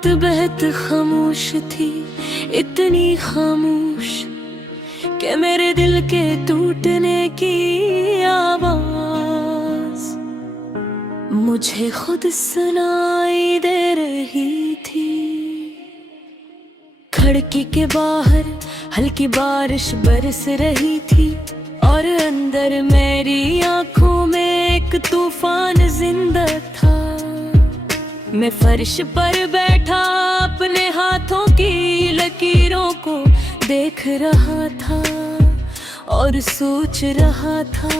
रात बहत खामोश थी, इतनी खामोश कि मेरे दिल के टूटने की आवाज मुझे खुद सुनाई दे रही थी। खिड़की के बाहर हल्की बारिश बरस रही थी और अंदर मेरी आंखों में एक तूफान जिंदा था। मैं फर्श पर बैठा अपने हाथों की लकीरों को देख रहा था और सोच रहा था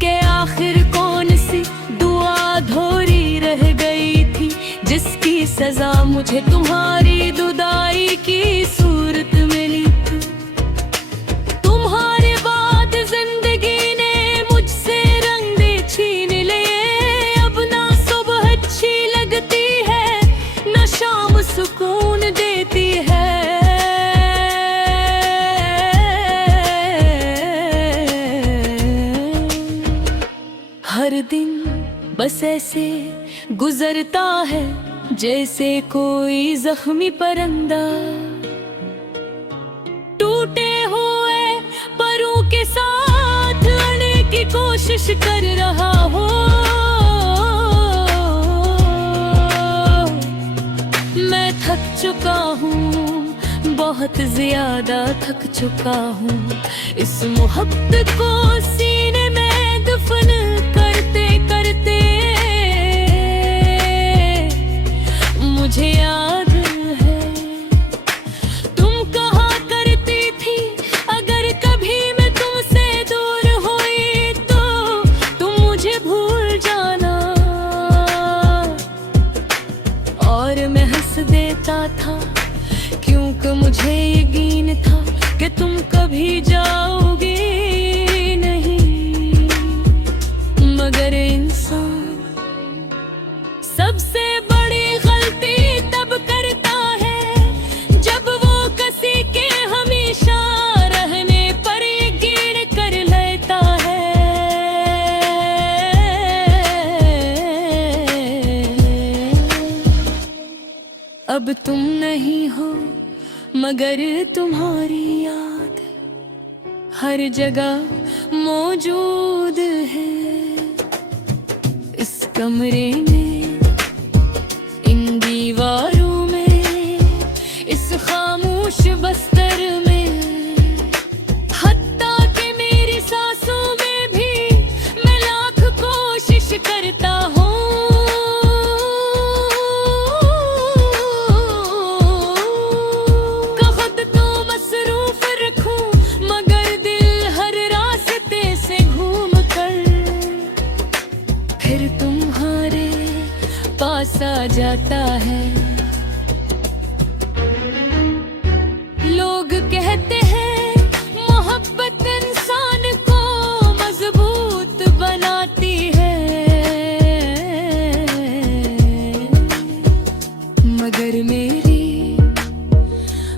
कि आखिर कौन सी दुआ अधूरी रह गई थी, जिसकी सजा मुझे तुम्हारी जुदाई की सूरत मिली थी। तुम्हारे बाद जिंदगी ने मुझसे रंग दे छीन लिए। अब ना सुबह अच्छी लगती है, ना शाम सुकून देती है। हर दिन बस ऐसे गुजरता है जैसे कोई जख्मी परिंदा टूटे हुए परों के साथ लड़ने की कोशिश कर रहा हो। मैं थक चुका हूँ, बहुत ज्यादा थक चुका हूँ। इस मोहब्बत को सीने में दफन करते करते मुझे याद है तुम कहा करती थी, अगर कभी मैं तुमसे दूर हुई तो तुम मुझे भूल जाना। और मैं हंस देता था क्योंकि मुझे यकीन था कि तुम कभी जाओगे नहीं। मगर इंसान सबसे बड़ी गलती तब करता है जब वो किसी के हमेशा रहने पर यकीन कर लेता है। अब तुम नहीं हो मगर तुम्हारी याद हर जगह मौजूद है। इस कमरे में, इन दीवारों में, इस खामोश बस्तर में, हत्ता कि मेरी सांसों में भी मैं लाख कोशिश करता हूँ कि खुद को मसरूफ रखूं, मगर दिल हर रास्ते से घूम कर फिर तुम्हारे पास आ जाता है। लोग कहते हैं मोहब्बत इंसान को मजबूत बनाती है, मगर मेरी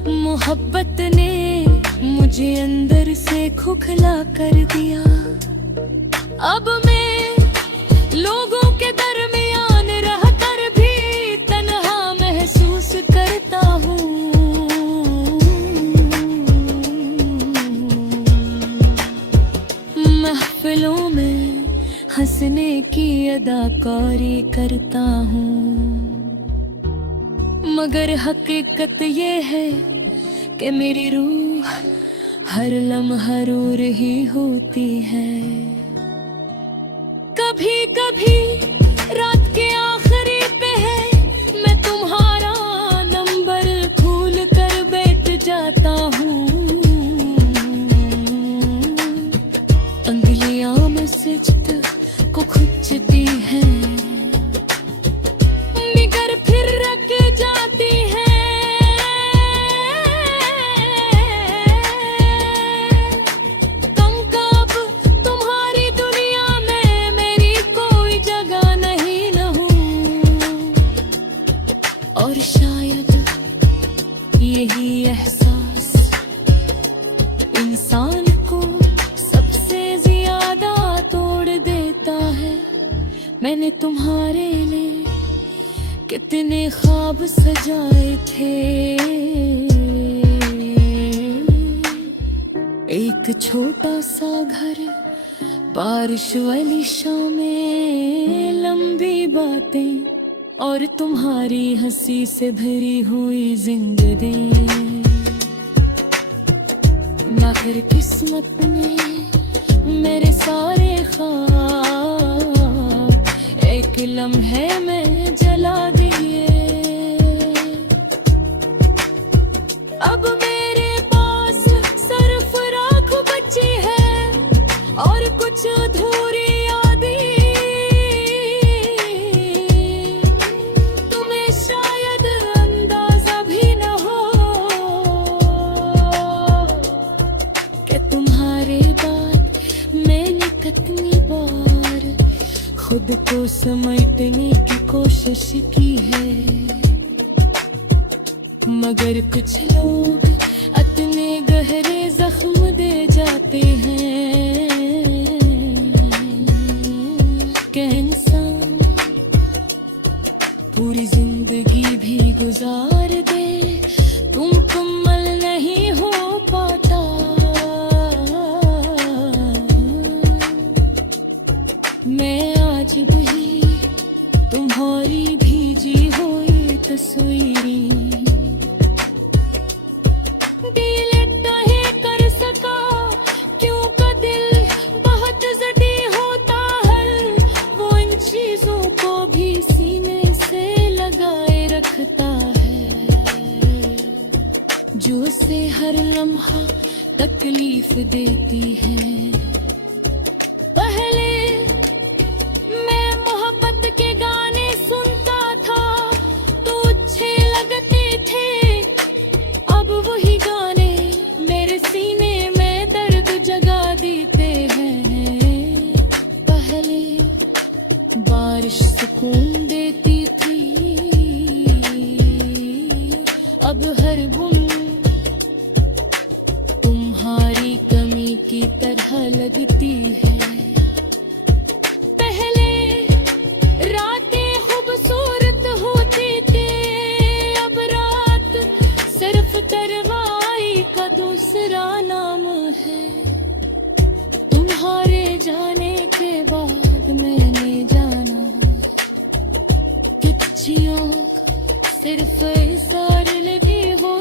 मोहब्बत ने मुझे अंदर से खोखला कर दिया। अब मैं लोगों के दरमियान रहकर भी तन्हा महसूस करता हूँ। महफिलों में हंसने की अदाकारी करता हूँ, मगर हकीकत ये है कि मेरी रूह हर लम्हा रो रही होती है। कभी कभी रात के आखिरी पहर मैं तुम्हारा नंबर खोल कर बैठ जाता हूँ। अंगुलियां मैसेज को खींचती हैं, मगर फिर रख जाती हैं। और शायद यही एहसास इंसान को सबसे ज्यादा तोड़ देता है। मैंने तुम्हारे लिए कितने ख्वाब सजाए थे, एक छोटा सा घर, बारिश वाली शामें, लंबी बातें और तुम्हारी हंसी से भरी हुई जिंदगी। मगर किस्मत ने मेरे सारे ख्वाब एक लम्हे में जला दिए। अब मेरे पास सिर्फ राख बची है और कुछ अधूरी यादें। तुम्हें शायद अंदाजा भी न हो कि तुम्हारे बाद मैंने कितनी बार खुद को समेटने की कोशिश की है। मगर कुछ लोग इतने गहरे जख्म दे जाते हैं कि इंसान पूरी जिंदगी भी गुजार दे तो मुकम्मल नहीं हो पाता। मैं आज भी तुम्हारी भीजी हुई तस्वीरें डिलीट नहीं कर सका, क्यों का दिल बहुत जदी होता है। वो इन चीजों को भी सीने से लगाए रखता है, जो उसे हर लम्हा तकलीफ देती है। पहले मैं मोहब्बत के गाने सुनता था तो अच्छे लगते थे, अब वही गाने मेरे सीने में दर्द जगा देते हैं। पहले बारिश सुकून देती थी, अब हर बूंद तुम्हारी कमी की तरह लगती है। पहले रातें खूबसूरत होती थी, अब रात सिर्फ तन्हाई का दूसरा नाम है। तुम्हारे जाने के बाद मैंने जाना कि सिर्फ इशारे भी हो